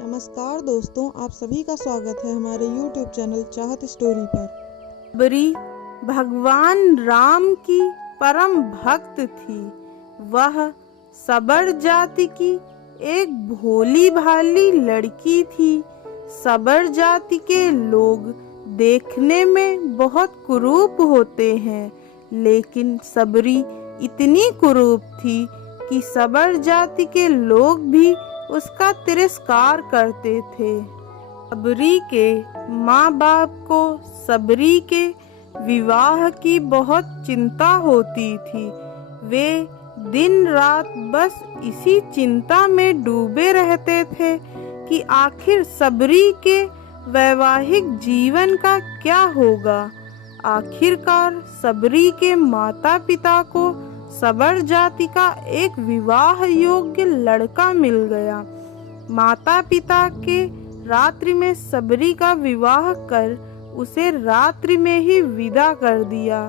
नमस्कार दोस्तों, आप सभी का स्वागत है हमारे YouTube चैनल चाहत स्टोरी पर। सबरी भगवान राम की परम भक्त थी। वह सबर जाति की एक भोली भाली लड़की थी। सबर जाति के लोग देखने में बहुत कुरूप होते हैं, लेकिन सबरी इतनी कुरूप थी कि सबर जाति के लोग भी उसका तिरस्कार करते थे। सबरी के माँ बाप को सबरी के विवाह की बहुत चिंता होती थी। वे दिन रात बस इसी चिंता में डूबे रहते थे कि आखिर सबरी के वैवाहिक जीवन का क्या होगा। आखिरकार सबरी के माता पिता को सबर जाति का एक विवाह योग्य लड़का मिल गया। माता पिता के रात्रि में सबरी का विवाह कर उसे रात्रि में ही विदा कर दिया।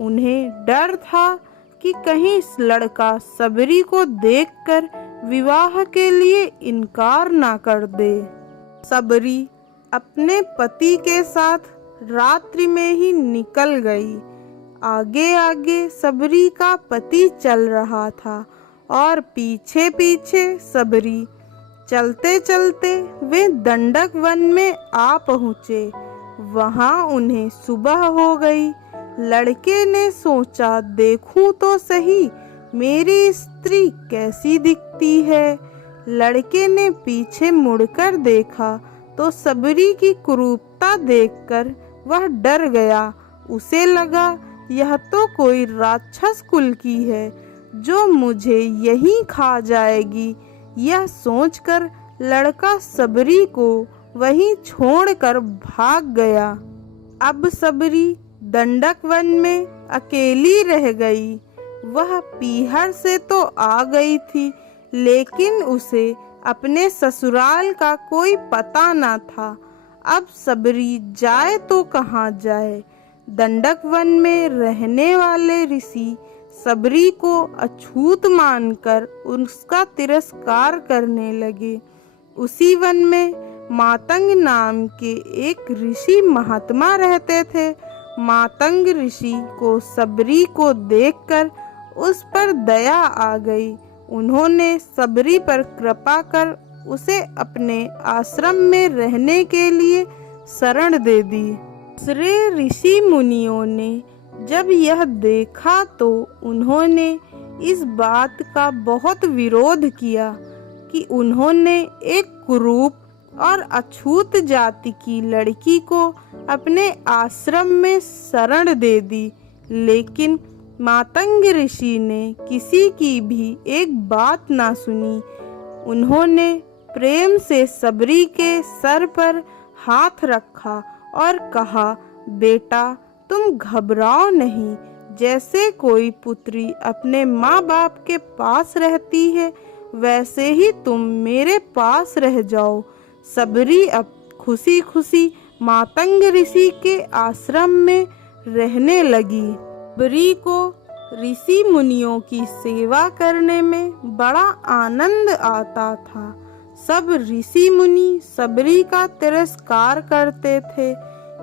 उन्हें डर था कि कहीं इस लड़का सबरी को देखकर विवाह के लिए इनकार ना कर दे। सबरी अपने पति के साथ रात्रि में ही निकल गई। आगे आगे सबरी का पति चल रहा था और पीछे पीछे सबरी। चलते चलते वे दंडक वन में आ पहुँचे। वहाँ उन्हें सुबह हो गई। लड़के ने सोचा, देखूं तो सही मेरी स्त्री कैसी दिखती है। लड़के ने पीछे मुड़कर देखा तो सबरी की कुरूपता देखकर वह डर गया। उसे लगा यह तो कोई राक्षस कुल की है जो मुझे यहीं खा जाएगी। यह सोचकर लड़का सबरी को वहीं छोड़कर भाग गया। अब सबरी दंडक वन में अकेली रह गई। वह पीहर से तो आ गई थी, लेकिन उसे अपने ससुराल का कोई पता न था। अब सबरी जाए तो कहाँ जाए। दंडक वन में रहने वाले ऋषि सबरी को अछूत मानकर उसका तिरस्कार करने लगे। उसी वन में मातंग नाम के एक ऋषि महात्मा रहते थे। मातंग ऋषि को सबरी को देखकर उस पर दया आ गई। उन्होंने सबरी पर कृपा कर उसे अपने आश्रम में रहने के लिए शरण दे दी। दूसरे ऋषि मुनियों ने जब यह देखा तो उन्होंने इस बात का बहुत विरोध किया कि उन्होंने एक कुरूप और अछूत जाति की लड़की को अपने आश्रम में शरण दे दी। लेकिन मातंग ऋषि ने किसी की भी एक बात ना सुनी। उन्होंने प्रेम से सबरी के सर पर हाथ रखा और कहा, बेटा तुम घबराओ नहीं। जैसे कोई पुत्री अपने माँ बाप के पास रहती है, वैसे ही तुम मेरे पास रह जाओ। सबरी अब खुशी खुशी मातंग ऋषि के आश्रम में रहने लगी। सबरी को ऋषि मुनियों की सेवा करने में बड़ा आनंद आता था। सब ऋषि मुनि सबरी का तिरस्कार करते थे,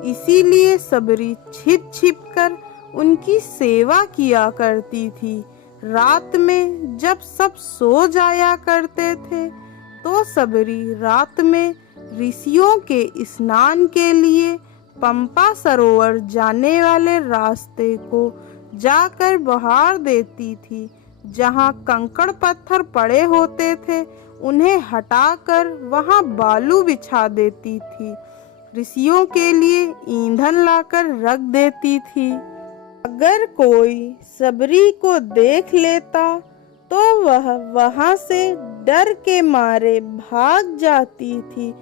इसीलिए सबरी छिप छिप कर उनकी सेवा किया करती थी। रात में जब सब सो जाया करते थे तो सबरी रात में ऋषियों के स्नान के लिए पंपा सरोवर जाने वाले रास्ते को जाकर बहार देती थी। जहाँ कंकड़ पत्थर पड़े होते थे उन्हें हटाकर वहाँ बालू बिछा देती थी। ऋषियों के लिए ईंधन लाकर रख देती थी। अगर कोई सबरी को देख लेता तो वह वहाँ से डर के मारे भाग जाती थी।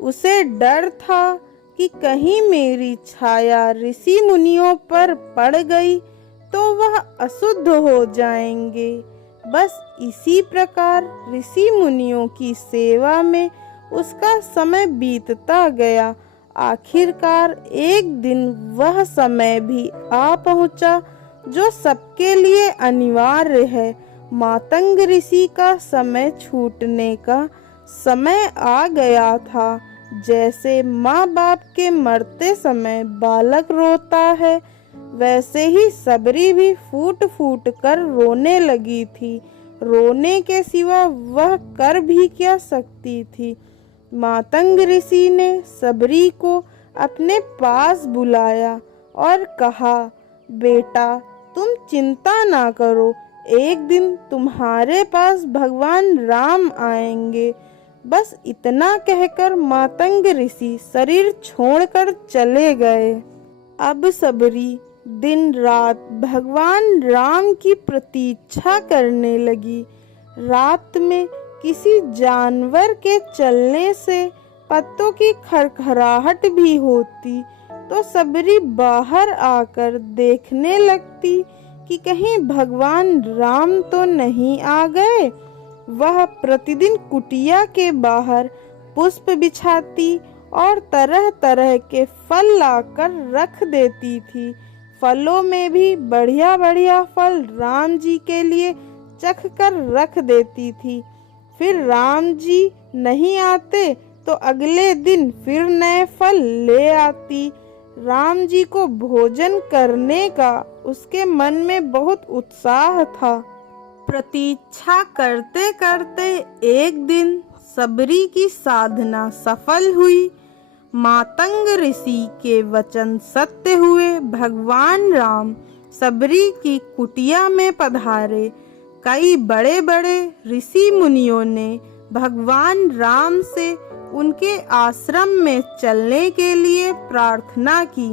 उसे डर था कि कहीं मेरी छाया ऋषि मुनियों पर पड़ गई तो वह अशुद्ध हो जाएंगे। बस इसी प्रकार ऋषि मुनियों की सेवा में उसका समय बीतता गया। आखिरकार एक दिन वह समय भी आ पहुंचा जो सबके लिए अनिवार्य है। मातंग ऋषि का समय छूटने का समय आ गया था। जैसे माँ बाप के मरते समय बालक रोता है, वैसे ही सबरी भी फूट फूट कर रोने लगी थी। रोने के सिवा वह कर भी क्या सकती थी। मातंग ऋषि ने सबरी को अपने पास बुलाया और कहा, बेटा तुम चिंता ना करो, एक दिन तुम्हारे पास भगवान राम आएंगे। बस इतना कहकर मातंग ऋषि शरीर छोड़कर चले गए। अब सबरी दिन रात भगवान राम की प्रतीक्षा करने लगी। रात में किसी जानवर के चलने से पत्तों की खरखराहट भी होती तो सबरी बाहर आकर देखने लगती कि कहीं भगवान राम तो नहीं आ गए। वह प्रतिदिन कुटिया के बाहर पुष्प बिछाती और तरह तरह के फल लाकर रख देती थी। फलों में भी बढ़िया बढ़िया फल राम जी के लिए चख कर रख देती थी। फिर राम जी नहीं आते तो अगले दिन फिर नए फल ले आती। राम जी को भोजन करने का उसके मन में बहुत उत्साह था। प्रतीक्षा करते करते एक दिन सबरी की साधना सफल हुई। मातंग ऋषि के वचन सत्य हुए। भगवान राम सबरी की कुटिया में पधारे। कई बड़े बड़े ऋषि मुनियों ने भगवान राम से उनके आश्रम में चलने के लिए प्रार्थना की,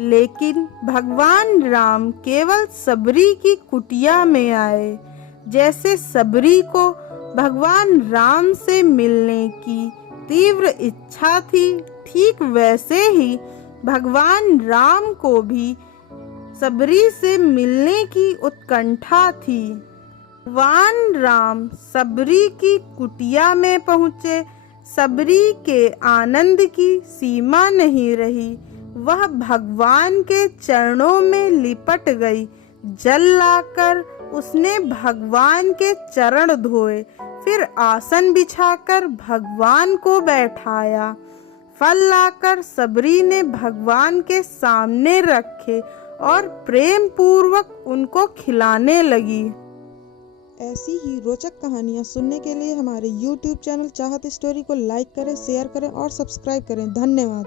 लेकिन भगवान राम केवल सबरी की कुटिया में आए। जैसे सबरी को भगवान राम से मिलने की तीव्र इच्छा थी, ठीक वैसे ही भगवान राम को भी सबरी से मिलने की उत्कंठा थी। भगवान राम सबरी की कुटिया में पहुँचे। सबरी के आनंद की सीमा नहीं रही। वह भगवान के चरणों में लिपट गई। जल लाकर उसने भगवान के चरण धोए, फिर आसन बिछाकर भगवान को बैठाया। फल लाकर सबरी ने भगवान के सामने रखे और प्रेम पूर्वक उनको खिलाने लगी। ऐसी ही रोचक कहानियाँ सुनने के लिए हमारे YouTube चैनल चाहत स्टोरी को लाइक करें, शेयर करें और सब्सक्राइब करें। धन्यवाद।